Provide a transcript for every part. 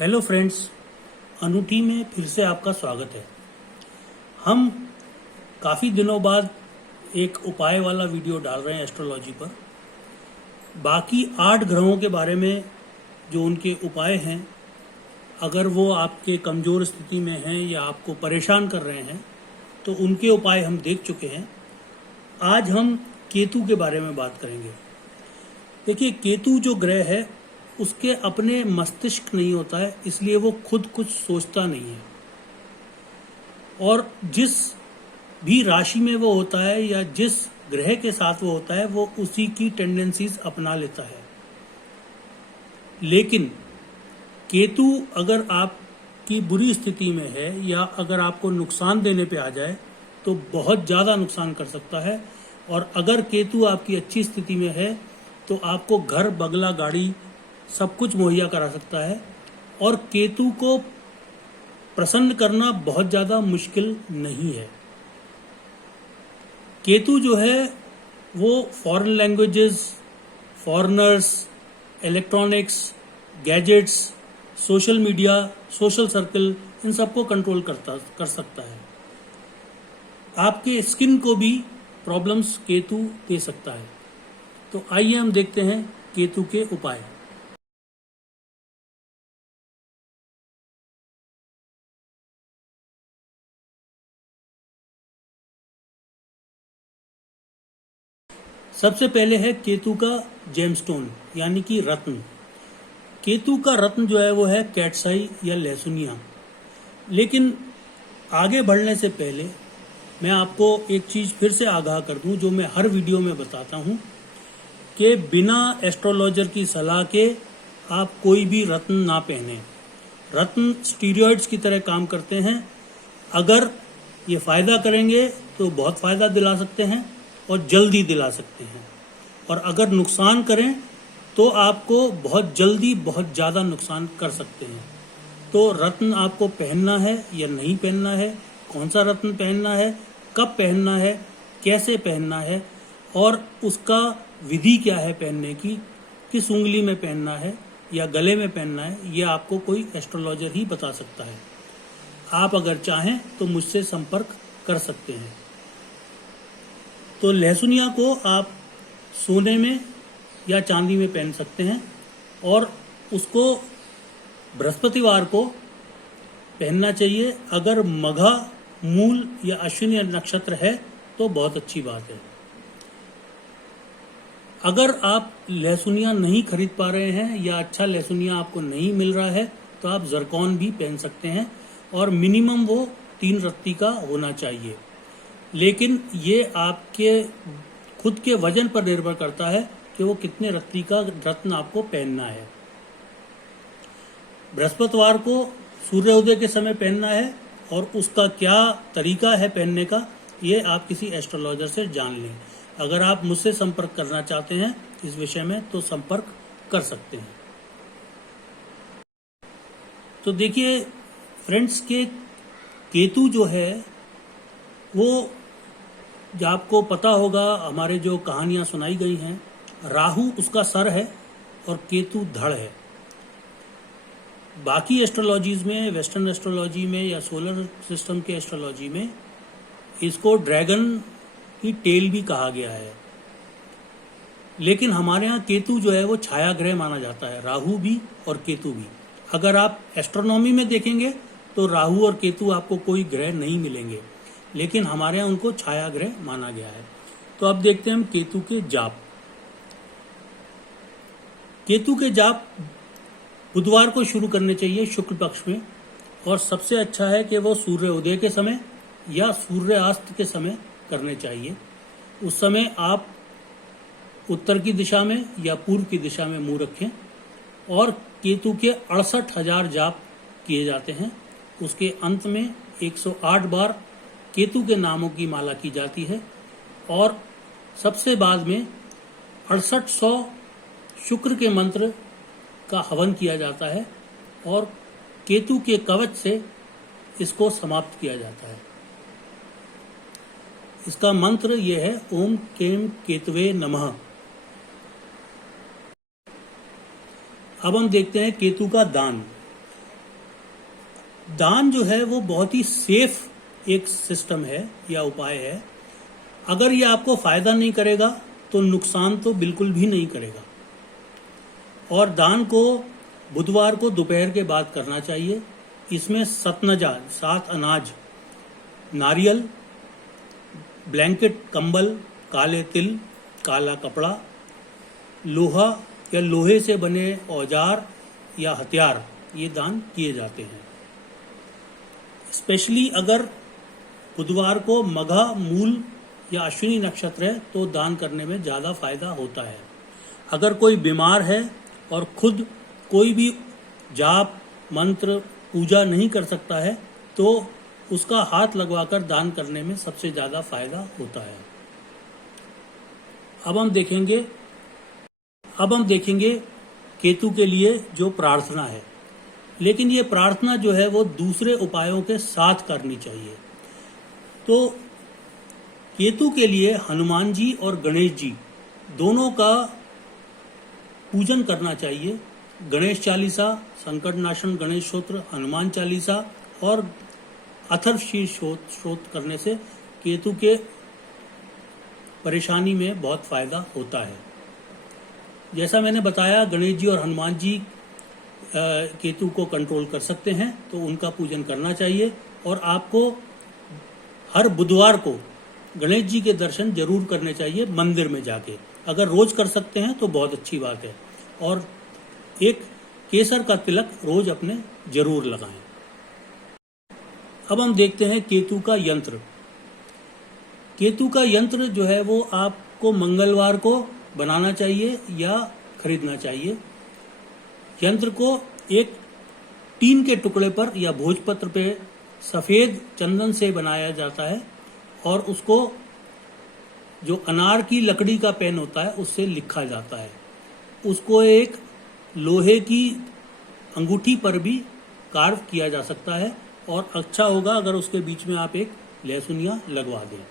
Hello friends, अनूठी में फिर से आपका स्वागत है। हम काफ़ी दिनों बाद एक उपाय वाला वीडियो डाल रहे हैं एस्ट्रोलॉजी पर। बाकी 8 ग्रहों के बारे में जो उनके उपाय हैं, अगर वो आपके कमज़ोर स्थिति में हैं या आपको परेशान कर रहे हैं तो उनके उपाय हम देख चुके हैं। आज हम केतु के बारे में बात करेंगे। देखिए, केतु जो ग्रह है उसके अपने मस्तिष्क नहीं होता है, इसलिए वो खुद कुछ सोचता नहीं है। और जिस भी राशि में वो होता है या जिस ग्रह के साथ वो होता है वो उसी की टेंडेंसीज अपना लेता है। लेकिन केतु अगर आपकी बुरी स्थिति में है या अगर आपको नुकसान देने पे आ जाए तो बहुत ज़्यादा नुकसान कर सकता है। और अगर केतु आपकी अच्छी स्थिति में है तो आपको घर, बंगला, गाड़ी सब कुछ मुहैया करा सकता है। और केतु को प्रसन्न करना बहुत ज़्यादा मुश्किल नहीं है। केतु जो है वो foreign languages, foreigners, electronics, gadgets, social media, social circle, इन सबको कंट्रोल कर सकता है। आपके स्किन को भी प्रॉब्लम्स केतु दे सकता है। तो आइए हम देखते हैं केतु के उपाय। सबसे पहले है केतु का जेमस्टोन यानी कि रत्न। केतु का रत्न जो है वो है कैटसाई या लहसुनिया। लेकिन आगे बढ़ने से पहले मैं आपको एक चीज़ फिर से आगाह कर दूं जो मैं हर वीडियो में बताता हूं कि बिना एस्ट्रोलॉजर की सलाह के आप कोई भी रत्न ना पहने। रत्न स्टीरॉइड्स की तरह काम करते हैं। अगर ये फ़ायदा करेंगे तो बहुत फ़ायदा दिला सकते हैं और जल्दी दिला सकते हैं, और अगर नुकसान करें तो आपको बहुत जल्दी बहुत ज़्यादा नुकसान कर सकते हैं। तो रत्न आपको पहनना है या नहीं पहनना है, कौन सा रत्न पहनना है, कब पहनना है, कैसे पहनना है और उसका विधि क्या है पहनने की, किस उंगली में पहनना है या गले में पहनना है, ये आपको कोई एस्ट्रोलॉजर ही बता सकता है। आप अगर चाहें तो मुझसे संपर्क कर सकते हैं। तो लहसुनिया को आप सोने में या चांदी में पहन सकते हैं और उसको बृहस्पतिवार को पहनना चाहिए। अगर मघा, मूल या अश्विनी नक्षत्र है तो बहुत अच्छी बात है। अगर आप लहसुनिया नहीं खरीद पा रहे हैं या अच्छा लहसुनिया आपको नहीं मिल रहा है तो आप जरकौन भी पहन सकते हैं, और मिनिमम वो 3 रत्ती का होना चाहिए। लेकिन ये आपके खुद के वजन पर निर्भर करता है कि वो कितने रत्ती का रत्न आपको पहनना है। बृहस्पतिवार को सूर्योदय के समय पहनना है और उसका क्या तरीका है पहनने का ये आप किसी एस्ट्रोलॉजर से जान लें। अगर आप मुझसे संपर्क करना चाहते हैं इस विषय में तो संपर्क कर सकते हैं। तो देखिए फ्रेंड्स, के केतु जो है वो, जो आपको पता होगा, हमारे जो कहानियां सुनाई गई हैं, राहु उसका सर है और केतु धड़ है। बाकी एस्ट्रोलॉजीज में, वेस्टर्न एस्ट्रोलॉजी में या सोलर सिस्टम के एस्ट्रोलॉजी में इसको ड्रैगन की टेल भी कहा गया है। लेकिन हमारे यहाँ केतु जो है वो छाया ग्रह माना जाता है, राहु भी और केतु भी। अगर आप एस्ट्रोनॉमी में देखेंगे तो राहु और केतु आपको कोई ग्रह नहीं मिलेंगे, लेकिन हमारे यहाँ उनको छाया ग्रह माना गया है। तो अब देखते हैं हम केतु के जाप। केतु के जाप बुधवार को शुरू करने चाहिए शुक्ल पक्ष में, और सबसे अच्छा है कि वो सूर्य उदय के समय या सूर्यास्त के समय करने चाहिए। उस समय आप उत्तर की दिशा में या पूर्व की दिशा में मुंह रखें, और केतु के 68,000 जाप किए जाते हैं। उसके अंत में 108 बार केतु के नामों की माला की जाती है, और सबसे बाद में 6800 शुक्र के मंत्र का हवन किया जाता है, और केतु के कवच से इसको समाप्त किया जाता है। इसका मंत्र यह है, ओम केम केतवे नमः। अब हम देखते हैं केतु का दान। दान जो है वो बहुत ही सेफ एक सिस्टम है या उपाय है। अगर ये आपको फायदा नहीं करेगा तो नुकसान तो बिल्कुल भी नहीं करेगा। और दान को बुधवार को दोपहर के बाद करना चाहिए। इसमें सतनजा 7 अनाज, नारियल, ब्लैंकेट, कंबल, काले तिल, काला कपड़ा, लोहा या लोहे से बने औजार या हथियार ये दान किए जाते हैं। स्पेशली अगर बुधवार को मघा, मूल या अश्विनी नक्षत्र है तो दान करने में ज़्यादा फायदा होता है। अगर कोई बीमार है और खुद कोई भी जाप, मंत्र, पूजा नहीं कर सकता है तो उसका हाथ लगवाकर दान करने में सबसे ज़्यादा फायदा होता है। अब हम देखेंगे केतु के लिए जो प्रार्थना है। लेकिन ये प्रार्थना जो है वो दूसरे उपायों के साथ करनी चाहिए। तो केतु के लिए हनुमान जी और गणेश जी दोनों का पूजन करना चाहिए। गणेश चालीसा, संकट नाशन गणेश स्तोत्र, हनुमान चालीसा और अथर्वशीर्ष स्तोत्र करने से केतु के परेशानी में बहुत फायदा होता है। जैसा मैंने बताया, गणेश जी और हनुमान जी केतु को कंट्रोल कर सकते हैं तो उनका पूजन करना चाहिए। और आपको हर बुधवार को गणेश जी के दर्शन जरूर करने चाहिए मंदिर में जाके। अगर रोज कर सकते हैं तो बहुत अच्छी बात है। और एक केसर का तिलक रोज अपने जरूर लगाएं। अब हम देखते हैं केतु का यंत्र। केतु का यंत्र जो है वो आपको मंगलवार को बनाना चाहिए या खरीदना चाहिए। यंत्र को एक टीन के टुकड़े पर या भोजपत्र पे सफेद चंदन से बनाया जाता है और उसको जो अनार की लकड़ी का पेन होता है उससे लिखा जाता है। उसको एक लोहे की अंगूठी पर भी कार्व किया जा सकता है और अच्छा होगा अगर उसके बीच में आप एक लहसुनिया लगवा दें।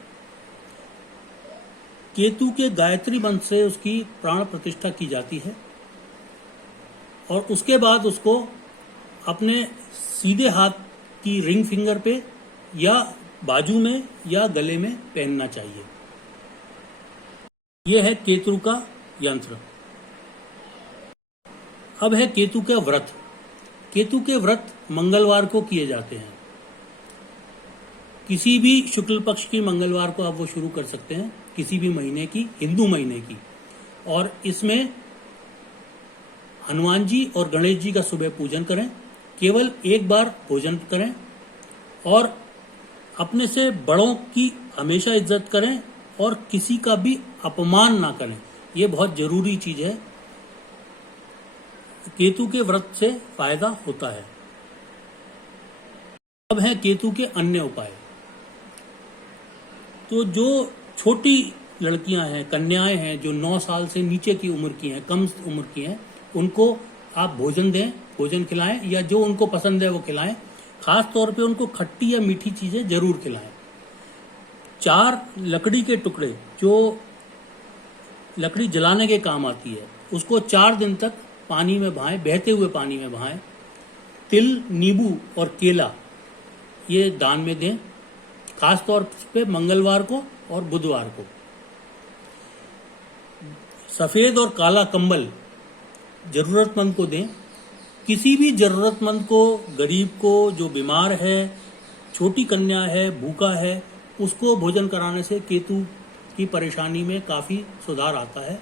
केतु के गायत्री मंत्र से उसकी प्राण प्रतिष्ठा की जाती है और उसके बाद उसको अपने सीधे हाथ की रिंग फिंगर पे या बाजू में या गले में पहनना चाहिए। यह है केतु का यंत्र। अब है केतु के व्रत। केतु के व्रत मंगलवार को किए जाते हैं। किसी भी शुक्ल पक्ष की मंगलवार को आप वो शुरू कर सकते हैं, किसी भी महीने की, हिंदू महीने की। और इसमें हनुमान जी और गणेश जी का सुबह पूजन करें, केवल एक बार भोजन करें और अपने से बड़ों की हमेशा इज्जत करें और किसी का भी अपमान ना करें। ये बहुत जरूरी चीज है। केतु के व्रत से फायदा होता है। अब है केतु के अन्य उपाय। तो जो छोटी लड़कियां हैं, कन्याएं हैं, जो 9 साल से नीचे की उम्र की हैं, कम उम्र की हैं, उनको आप भोजन दें, भोजन खिलाएं या जो उनको पसंद है वो खिलाएं। खास तौर पे उनको खट्टी या मीठी चीजें जरूर खिलाएं। 4 लकड़ी के टुकड़े जो लकड़ी जलाने के काम आती है उसको 4 दिन तक पानी में बहाएं, बहते हुए पानी में बहाएं। तिल, नींबू और केला ये दान में दें, खास तौर पे मंगलवार को और बुधवार को। सफेद और काला कंबल जरूरतमंद को दें। किसी भी जरूरतमंद को, गरीब को, जो बीमार है, छोटी कन्या है, भूखा है, उसको भोजन कराने से केतु की परेशानी में काफी सुधार आता है।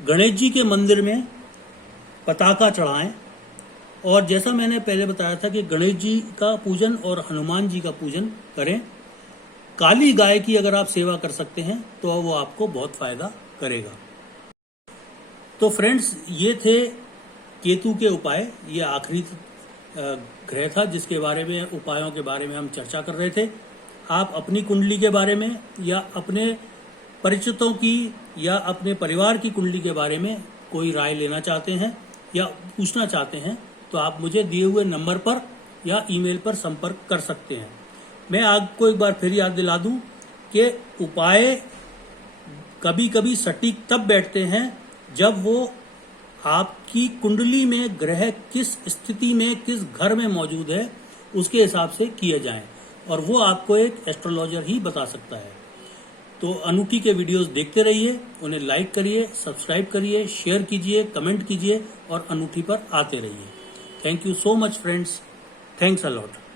गणेश जी के मंदिर में पताका चढ़ाएं। और जैसा मैंने पहले बताया था कि गणेश जी का पूजन और हनुमान जी का पूजन करें। काली गाय की अगर आप सेवा कर सकते हैं तो वो आपको बहुत फायदा करेगा। तो फ्रेंड्स, ये थे केतु के उपाय। ये आखिरी ग्रह था जिसके बारे में, उपायों के बारे में हम चर्चा कर रहे थे। आप अपनी कुंडली के बारे में या अपने परिचितों की या अपने परिवार की कुंडली के बारे में कोई राय लेना चाहते हैं या पूछना चाहते हैं तो आप मुझे दिए हुए नंबर पर या ईमेल पर संपर्क कर सकते हैं। मैं आपको एक बार फिर याद दिला दूं कि उपाय कभी कभी सटीक तब बैठते हैं जब वो आपकी कुंडली में ग्रह किस स्थिति में, किस घर में मौजूद है उसके हिसाब से किए जाएं, और वो आपको एक एस्ट्रोलॉजर ही बता सकता है। तो अनूठी के वीडियोस देखते रहिए, उन्हें लाइक करिए, सब्सक्राइब करिए, शेयर कीजिए, कमेंट कीजिए और अनूठी पर आते रहिए। Thank you so much friends, thanks a lot.